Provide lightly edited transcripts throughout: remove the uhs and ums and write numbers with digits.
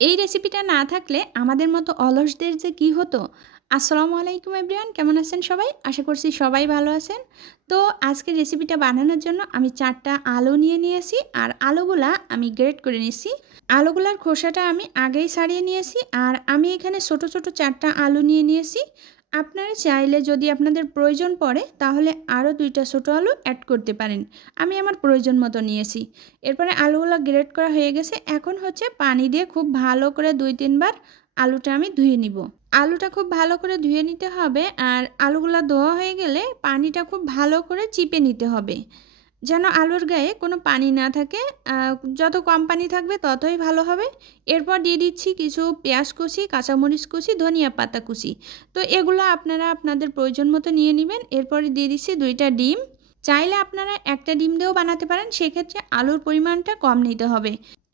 এই রেসিপিটা না থাকলে আমাদের মতো অলসদের যে কি হতো। আসসালামু আলাইকুম এভরিওয়ান, কেমন আছেন সবাই? আশা করছি সবাই ভালো আছেন। তো আজকের রেসিপিটা বানানোর জন্য আমি ৪টা আলু নিয়ে নিয়েছি আর আলুগুলা আমি গ্রেট করে নিয়েছি। আলুগুলার খোসাটা আমি আগেই ছাড়িয়ে নিয়েছি আর আমি এখানে ছোট ছোট ৪টা আলু নিয়ে নিয়েছি। আপনারা চাইলে যদি আপনাদের প্রয়োজন পড়ে তাহলে আরও ২টা ছোট আলু অ্যাড করতে পারেন। আমি আমার প্রয়োজন মতো নিয়েছি। এরপরে আলুগুলো গ্রেট করা হয়ে গেছে। এখন হচ্ছে পানি দিয়ে খুব ভালো করে ২-৩ বার আলুটা আমি ধুয়ে নিব। আলুটা খুব ভালো করে ধুয়ে নিতে হবে আর আলুগুলা ধোয়া হয়ে গেলে পানিটা খুব ভালো করে চিপে নিতে হবে। যেন আলুর গায়ে কোনো পানি না থাকে। আ যত কম পানি থাকবে ততই ভালো হবে। এরপর দিয়ে দিচ্ছি কিছু পেঁয়াজ কুচি, কাঁচামরিচ কুচি, ধনিয়া পাতা কুচি। তো এগুলো আপনারা আপনাদের প্রয়োজন মতো নিয়ে নিবেন। এরপরে দিয়ে দিচ্ছি ২ টা ডিম। চাইলে আপনারা ১ টা ডিম দিয়েও বানাতে পারেন, সেক্ষেত্রে আলুর পরিমাণটা কম নিতে হবে।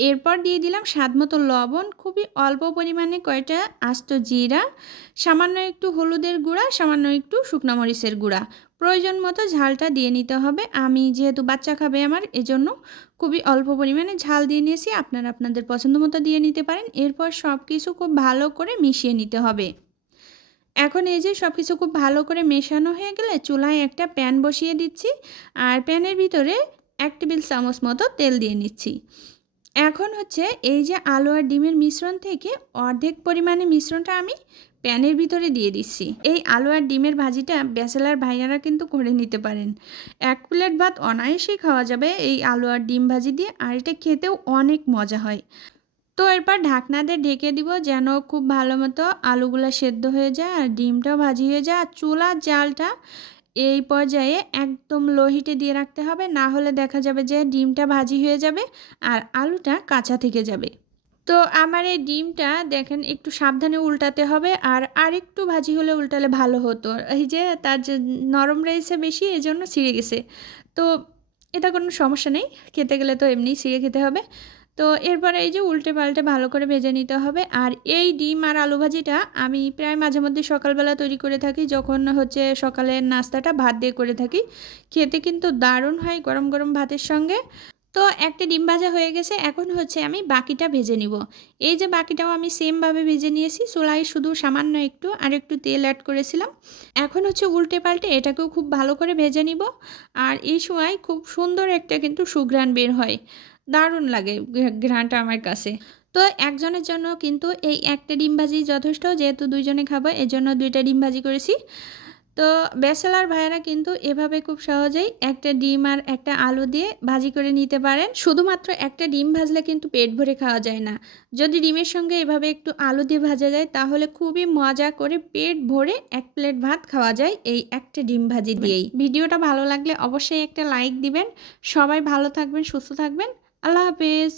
এরপর দিয়ে দিলাম স্বাদমতো লবণ, খুবই অল্প পরিমাণে কয়টা আস্ত জিরা, সামান্য একটু হলুদের গুঁড়া, সামান্য একটু শুকনা মরিচের গুঁড়া। প্রয়োজন মতো ঝালটা দিয়ে নিতে হবে। আমি যেহেতু বাচ্চা খাবে আমার, এজন্য খুবই অল্প পরিমাণে ঝাল দিয়ে নিয়েছি। আপনারা আপনাদের পছন্দ মতো দিয়ে নিতে পারেন। এরপর সব কিছু খুব ভালো করে মিশিয়ে নিতে হবে। এখন এই যে সব কিছু খুব ভালো করে মেশানো হয়ে গেলে চুলায় একটা প্যান বসিয়ে দিচ্ছি আর প্যানের ভিতরে ১ টেবিল চামচ মতো তেল দিয়ে নিচ্ছি। এখন হচ্ছে এই যে আলু আর ডিমের মিশ্রণ থেকে অর্ধেক পরিমাণে মিশ্রণটা আমি প্যানের ভিতরে দিয়ে দিচ্ছি। এই আলু আর ডিমের ভাজিটা ব্যাচেলার ভাইয়ারা কিন্তু করে নিতে পারেন। ১ প্লেট ভাত অনায়াসেই খাওয়া যাবে এই আলু আর ডিম ভাজি দিয়ে, আর এটা খেতেও অনেক মজা হয়। তো এরপর ঢাকনা দিয়ে ঢেকে দিব যেন খুব ভালো মতো আলুগুলা সেদ্ধ হয়ে যায় আর ডিমটাও ভাজি হয়ে যায়। আর চুলার জালটা এই পর্যায়ে একদম লো হিটে দিয়ে রাখতে হবে, না হলে দেখা যাবে যে ডিমটা ভাজি হয়ে যাবে আর আলুটা কাঁচা থেকে যাবে। তো আমার এই ডিমটা দেখেন একটু সাবধানে উল্টাতে হবে আর আরেকটু ভাজি হলে উল্টালে ভালো হতো। এই যে তার যে নরম রয়েছে বেশি, এজন্য ছিঁড়ে গেছে। তো এটা কোনো সমস্যা নেই। খেতে গেলে তো এমনিই ছিঁড়ে খেতে হবে। তো এরপরে এই যে উল্টে-পাল্টে ভালো করে ভেজে নিতে হবে। আর এই ডিম আর আলু ভাজিটা আমি প্রায় মাঝেমধ্যে সকালবেলা তৈরি করে থাকি। যখন হচ্ছে সকালের নাস্তাটা ভাত দিয়ে করে থাকি। খেতে কিন্তু দারুণ হয় গরম, গরম ভাতের সঙ্গে। তো একটা ডিম ভাজা হয়ে গেছে। এখন হচ্ছে আমি বাকিটা ভেজে নিব। এই যে বাকিটাও আমি সেমভাবে ভেজে নিয়েছি। চুলায় শুধু সামান্য একটু আরেকটু তেল এড করেছিলাম। এখন হচ্ছে উল্টে-পাল্টে এটাকেও খুব ভালো করে ভেজে নিব। আর এই সময় খুব সুন্দর একটা কিন্তু সুঘ্রাণ বের হয়। দারুণ লাগে ঘ্রাণটা আমার কাছে। তো একজনের জন্য কিন্তু এই একটা ডিম ভাজি যথেষ্ট। যেহেতু ২ জনে খাবো এজন্য ২ টা ডিম ভাজি করেছি। তো ব্যাচেলর ভাইয়েরা কিন্তু এভাবে খুব সহজেই একটা ডিম আর একটা আলু দিয়ে ভাজি করে নিতে পারেন। শুধুমাত্র একটা ডিম ভাজলে কিন্তু পেট ভরে খাওয়া যায় না। যদি ডিমের সঙ্গে এভাবে একটু আলু দিয়ে ভাজা যায় তাহলে খুবই মজা করে পেট ভরে ১ প্লেট ভাত খাওয়া যায় এই একটা ডিম ভাজি দিয়েই। ভিডিওটা ভালো লাগলে অবশ্যই একটা লাইক দিবেন। সবাই ভালো থাকবেন, সুস্থ থাকবেন। আল্লাহ হাফেজ।